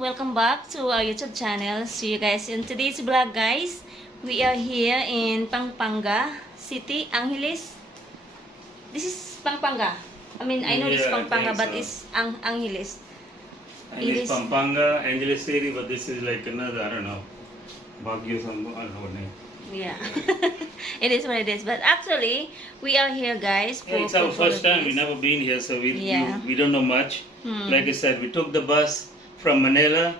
welcome back to our YouTube channel. See you guys in today's vlog, guys. We are here in Pampanga City, Angeles. This is Pampanga. I mean, I know it's Pampanga, but it's Angeles. It is Pampanga, Angeles City, but this is like another, I don't know, Baguio, I don't know what name. Yeah, it is what it is. But actually, we are here, guys. Yeah, it's our first time. We've never been here, so we don't know much. Like I said, we took the bus from Manila.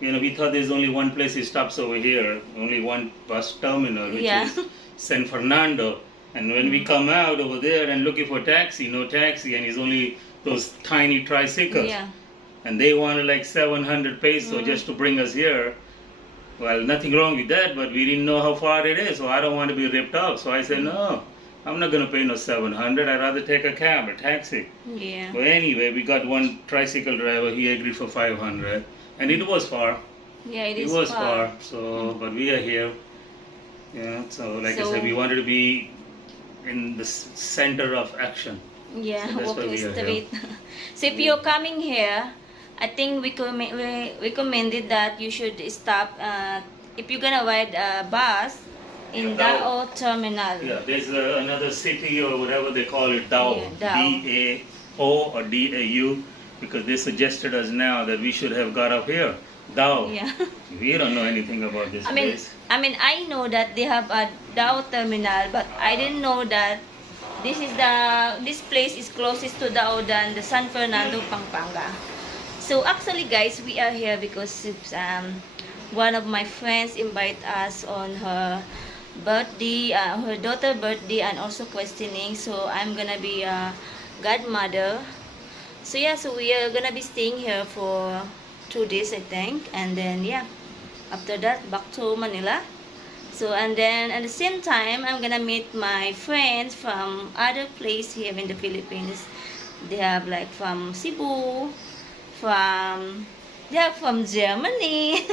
We thought there's only one place it stops over here, only one bus terminal, which is San Fernando. And when we come out over there and looking for taxi, no taxi, and it's only those tiny tricycles. Yeah. And they wanted like 700 peso just to bring us here. Well, nothing wrong with that, but we didn't know how far it is, so I don't want to be ripped off. So I said, no, I'm not going to pay no 700. I'd rather take a cab, a taxi. Yeah. But anyway, we got one tricycle driver. He agreed for 500. And it was far. Yeah, it was far. So, but we are here. Yeah, so like I said, we wanted to be in the center of action. Yeah, so walk the street. So if you're coming here, I think we recommended that you should stop if you're gonna ride a bus in Dao Terminal. Yeah, there's another city or whatever they call it, Dao, D-A-O or D-A-U, because they suggested us now that we should have got up here, Dao. Yeah. We don't know anything about this place. I know that they have a Dao Terminal, but I didn't know that this place is closest to Dao than the San Fernando, Pampanga. So actually, guys, we are here because one of my friends invited us on her birthday, her daughter's birthday, and also questioning. So I'm gonna be a godmother. So yeah, so we are gonna be staying here for 2 days, I think, and then yeah, after that back to Manila. So and then at the same time, I'm gonna meet my friends from other place here in the Philippines. They have like from Cebu. They are from Germany.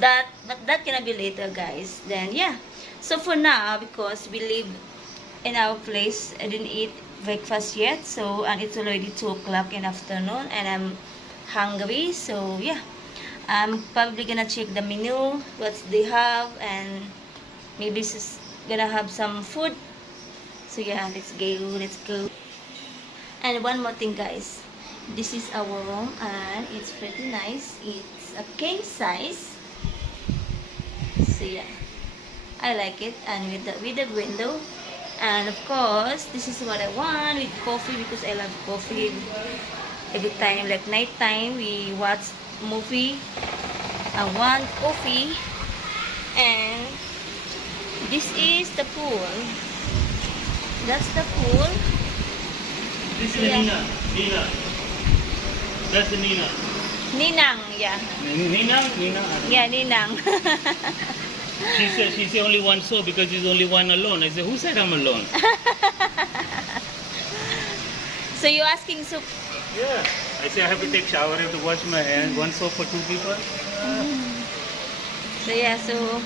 But that gonna be later, guys. Then yeah. So for now, because we live in our place, I didn't eat breakfast yet. So and it's already 2 o'clock in the afternoon, and I'm hungry. So yeah, I'm probably gonna check the menu, what they have, and maybe gonna have some food. So yeah, let's go. And one more thing, guys. This is our room, and it's pretty nice. It's a king size. So yeah, I like it, and with the window, and of course this is what I want with coffee, because I love coffee. Every time, like night time, we watch movie, I want coffee. And this is the pool. That's the pool. This is Nina. That's the Nina. Ninang, yeah. Nina? Yeah, Ninang. She said she's the only one because she's only one alone. I said, who said I'm alone? So you're asking soup? Yeah. I say I have to take shower, I have to wash my hands. One soap for 2 people. So yeah, so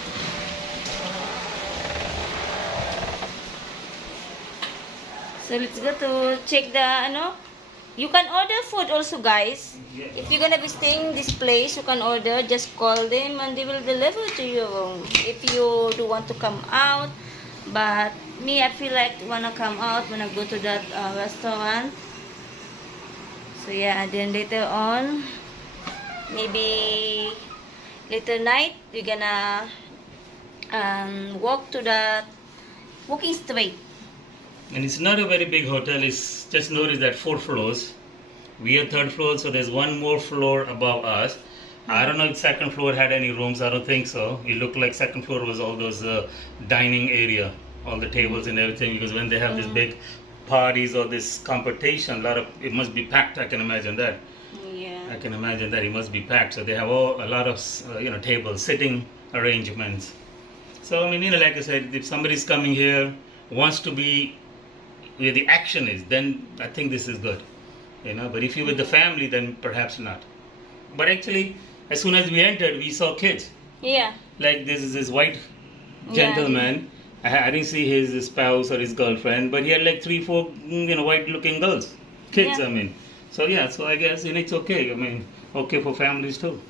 let's go to check the You can order food also, guys. Yes. If you're gonna be staying in this place, you can order. Just call them and they will deliver to your room. If you do want to come out, but me, I feel like wanna come out, wanna go to that restaurant. So yeah, and then later on, maybe later night, we're gonna walk to the walking street. And it's not a very big hotel. It's just notice that 4 floors. We are 3rd floor, so there's one more floor above us. I don't know if 2nd floor had any rooms. I don't think so. It looked like 2nd floor was all those dining area, all the tables and everything. Because when they have these big parties or this competition, it must be packed. I can imagine that. Yeah. I can imagine that it must be packed. So they have a lot of tables, sitting arrangements. So I mean, like I said, if somebody's coming here, wants to be where the action is, then I think this is good, but if you're with the family, then perhaps not. But actually, as soon as we entered, we saw kids. Yeah. Like this is this white gentleman. I didn't see his spouse or his girlfriend, but he had like 3-4 white looking girls, kids. I mean, so yeah, so I guess it's okay. I mean, okay for families too.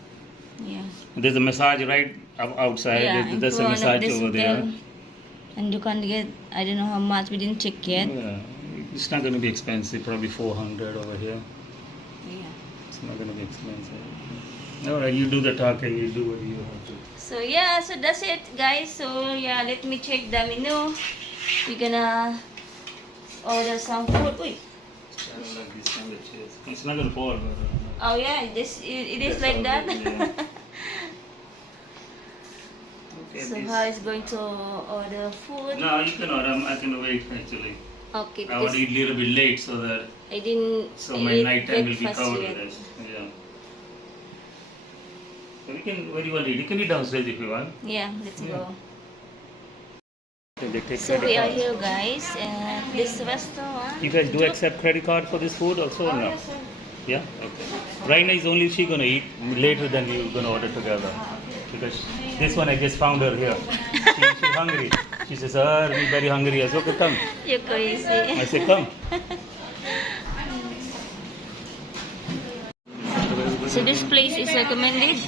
Yeah. There's a massage right outside. Yeah, in There's a front of massage this over there. hotel. And you can get, I don't know how much, we didn't check yet. Yeah, it's not going to be expensive. Probably 400 over here. Yeah. It's not going to be expensive. All right, you do the talking. You do what you have to. So yeah, so that's it guys. So yeah, let me check the menu. We're gonna order some food. Wait. Like this kind of chairs. It's not going to fall. But, Oh yeah, it is That's like how that. good, yeah. Okay, So this- how is going to order food? No, you can order. I can wait actually. Okay, I want because to eat a little bit late so that I didn't my eat night time will be breakfast covered yet. with this. Yeah. So we can. Where do you want to eat? You can eat downstairs if you want. Yeah, let's Yeah. go. They take So credit we are cards. here guys at this restaurant. You guys do accept credit card for this food also or Oh, no? yes, sir. Yeah? Okay. Right now is only she gonna eat. Later then we're gonna order together. Because this one I just found her here. She's hungry. She says, sir, we're very hungry. I said, okay, come. You're crazy. I said, come. So this place is recommended?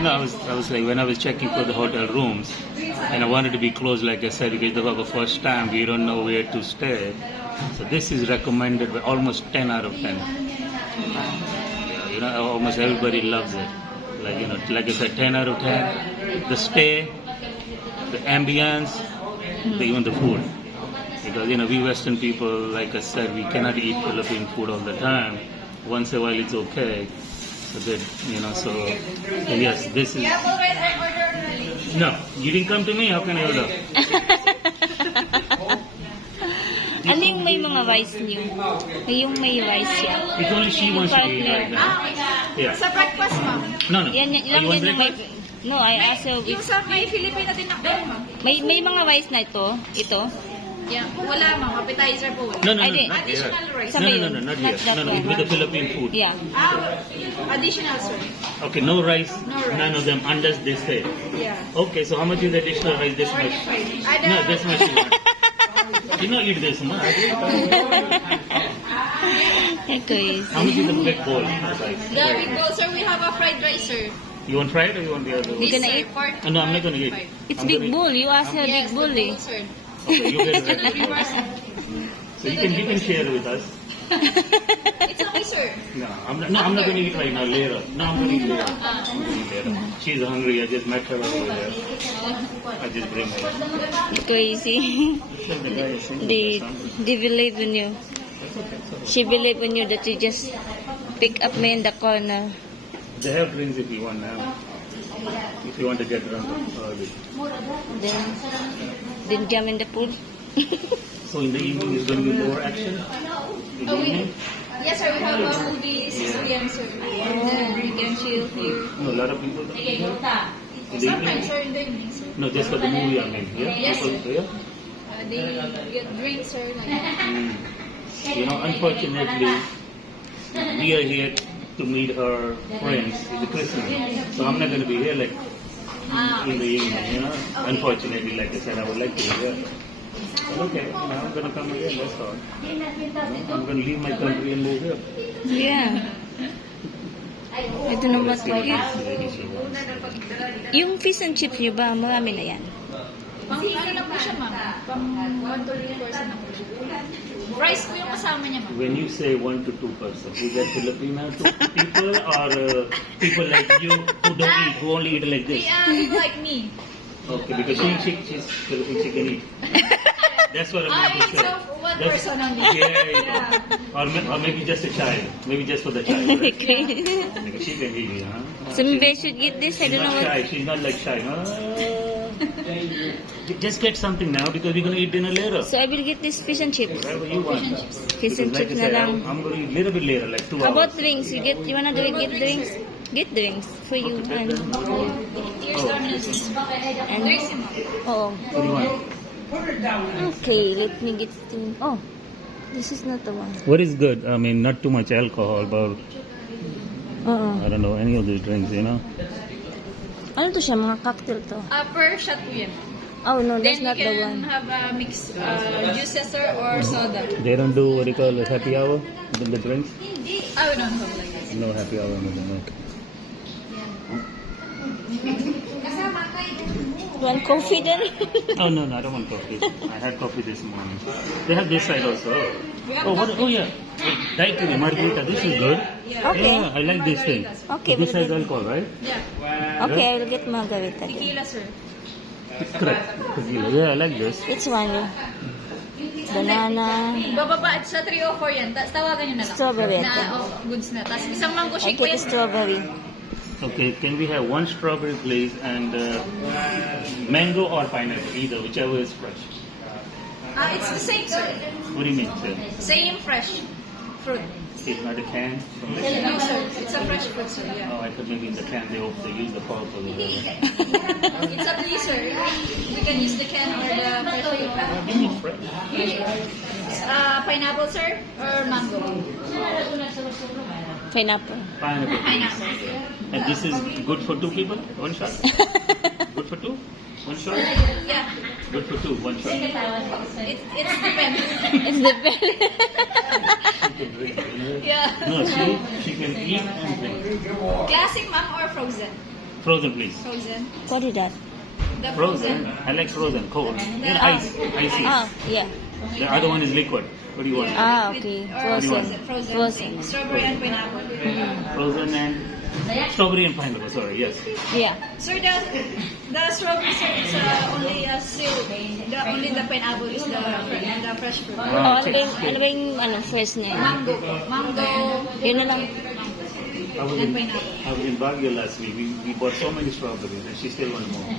No, I was like, when I was checking for the hotel rooms, and I wanted to be close, like I said, because this was the first time, we don't know where to stay. So this is recommended by almost 10 out of 10. Yeah, you know, almost everybody loves it. Like, you know, like I said, 10 out of 10. The stay, the ambience, even the food. Because, you know, we Western people, like I said, we cannot eat Philippine food all the time. Once in a while it's okay. But then, you know, so yes, this is... No, you didn't come to me, how can I order? Ano yung may mga rice niyo? Yung may rice yan. It's only she wants to eat right now. Yeah. Sa breakfast, ma'am. No, no. Yan, Oh, lang you want yan yung may... breakfast? No, I asked her Yung sa may Filipina din ako, ma'am. may mga rice na ito? Ito? Yeah. Wala, ma'am. Appetizer po wala. No, no, I no, did. not here. Additional rice. Sa- No, no, no, not Not here. that No, no, one. with the Philippine food. Yeah. Additional, sir. Okay, no rice, No rice. none of them unless they say. Yeah. Okay, so how much is the additional rice this much? No, this much you want. You know, eat this much. Okay. How much is the big bowl? Rice? There we go, sir. We have a fried rice, sir. You want fried or you want the other one? You gonna Sir, eat? for No, I'm not gonna eat. It's I'm big gonna eat- bowl. You asked her yes, big bowl eh. sir. Okay, you get the rest. So you can share with us. It's okay, sir. I'm not gonna eat right now. Later. No, I'm gonna eat later. I'm gonna eat later. She's hungry. I just met her over there. I just bring her. Crazy. They believe in you. She believe in you that you just pick up me in the corner. They have drinks if you want now. If you want to get drunk early. Then jump in the pool. So in the evening is going to be more action? In the evening? Yes, sir. We have a movie 6 p.m., sir. And then we can chill here. No, a lot of people. In the Sometimes, evening? sir, in the evening, sir. No, just for the movie I mean. Yeah? Yes. People, yeah? They get drinks, sir. Like, You know, unfortunately, we are here to meet her friends. It's Christmas. So I'm not going to be here like in the evening, you know. Unfortunately, like I said, I would like to be here. But okay, you know, I'm going to come again, that's all. I'm going to leave my country and live here. Yeah. I don't know what to eat. Maybe she wants. Yung fish and chips niyo ba, marami na yan? pang ano lang po siya, ma'am. Pang 1 to 2 person lang po siya. Rice po yung kasama niya, ma'am. When you say 1 to 2 persons, is that Filipino people or people like you who don't eat, who only eat like this? People like me. Okay, because she's Filipino, she can eat. That's what I'm I making eat sure. so one That's- person only. Yeah. Or maybe just a child. Maybe just for the child. Right? Okay. Because she can eat, huh? So maybe I should get this. I She's don't know not what. shy. She's not like shy. Just get something now because we're gonna eat dinner later. So I will get this fish and chips. Whatever you want. Fish and Because like chips I said, na lang. I'm gonna eat a little bit later, like 2 How hours. about drinks? You wanna do it? Get drinks. Get drinks for you Okay, and then. Here's the minutes. and There's him, ma'am. oh. What do you want? Okay, let me get the. Oh, this is not the one. What is good? I mean, not too much alcohol, but I Oo. don't know any of these drinks, you know. Ano to siya? Mga cocktail to. Per shot po yan. Oh no, that's Then not you the can one. have a mix juices, sir, or soda. They don't do what you call a happy hour with the drinks. I don't have like that. No happy hour with them. Okay. Want coffee then? Oh no, I don't want coffee. I had coffee this morning. They have this side also. Oh, what? Oh yeah, daiquiri margarita. This is good. Okay. Yeah, I like this thing. Okay, This we'll has get- alcohol, right? Yeah. Okay, I will get margarita then. Tequila, sir. Correct. Yeah, I like this. Which one? Banana. Bababa at sa 304 yan. Tapos tawagan nyo na lang. Strawberry, Na, ate. oh, goods na. Tapos isang mango I shake po get yan. strawberry. Okay, can we have one strawberry please and mango or pineapple, either, whichever is fresh. It's the same, sir. What do you mean, sir? Same fresh fruit. It's not a can? No, sir. It's a fresh fruit, sir. Yeah. Oh, I thought maybe in the can they use the pulp or whatever. It's up to you, sir. We can use the can or the fresh fruit. Give me fresh. Pineapple, sir? Or mango? Pineapple. Pineapple. Pineapple. And this is good for 2 people? One shot? Good for 2? One shot? Yeah. Good for 2, one shot. It's depends. It's the best. Yeah. No, she can eat and drink. Classic, ma'am, or frozen? Frozen, please. Frozen. What is that? The Frozen? I like frozen, cold. And ice, icy. Ah, yeah. The other one is liquid. What do you want? Ah, okay. Or Frozen. Frozen. Frozen. Strawberry and pineapple. Frozen and strawberry and pineapple, sorry, yes. Yeah. Sir, the strawberry, sir, is only still, only the pineapple is the fresh fruit. Oh, ano ba yung, fresh niya? Mango po. Mango Yun na lang. I was and in, pineapple. I was in Baguio last week. We bought so many strawberries and she still wanted more.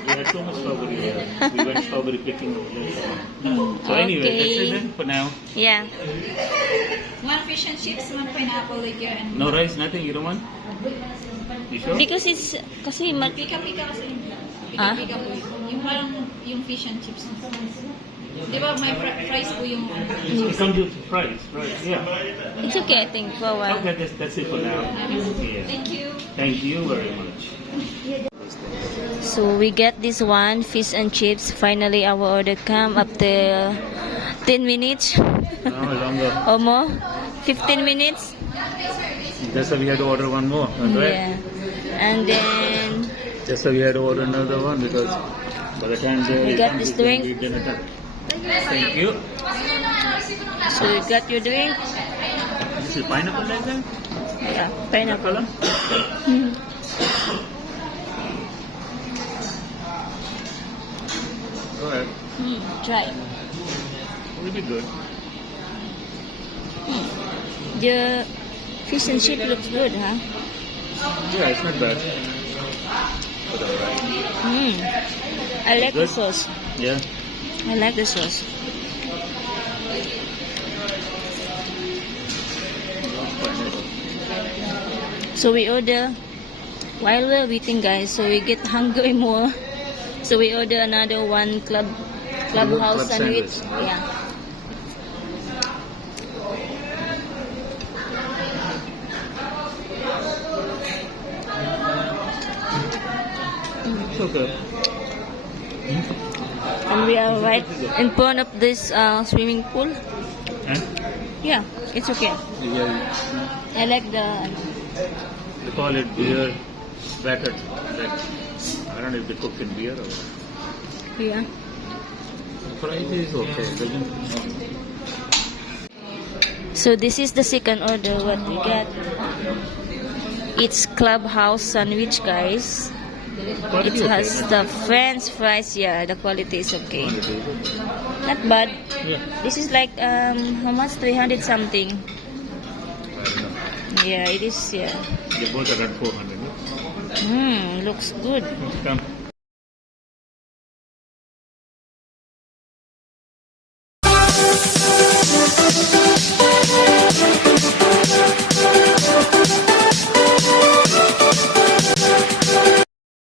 We had so much strawberry here. We went strawberry picking over there. So anyway, Okay. that's it then for now. Yeah. One fish and chips, one pineapple liqueur, and No rice, nothing, you don't want? You sure? Because it's, kasi pika-pika kasi. Ah? Pika-pika po yun. Yung parang yung fish and chips. Di ba may fries po yung It comes with fries, right? Yeah. it's okay, I think, for a while. Okay, that's it for now. Yeah. Thank you. Thank you very much. So we get this one, fish and chips. Finally, our order come after 10 minutes No longer. or more. 15 minutes. Just so we had to order one more, right? Yeah. And then Just so we had to order another one because by the time they We got this drink. we dinner time. Thank you. so you got your drink. This is pineapple like that? Yeah, pineapple. Color? Mhm. Go ahead. Try. Will be good. The fish and chip looks good, huh? Yeah, it's not bad. But alright. I like the Good? sauce. Yeah. I like the sauce. So we order while we're waiting, guys. So we get hungry more. So we order another one clubhouse Club sandwich. sandwich. Yeah. It's okay. And we are right in front of this swimming pool. And Yeah, it's okay. yeah, I like the. they call it beer battered. Like, I don't know if they cook in beer or what. Yeah. Fries is okay. Doesn't, So this is the second order what we get. It's clubhouse sandwich, guys. It quality has okay. the French fries. Yeah, the quality is okay. Quality is okay. Not bad. Yeah. This is like how much? 300 something. I don't know. Yeah, it is. Yeah. They both are at 400. Looks good. Come.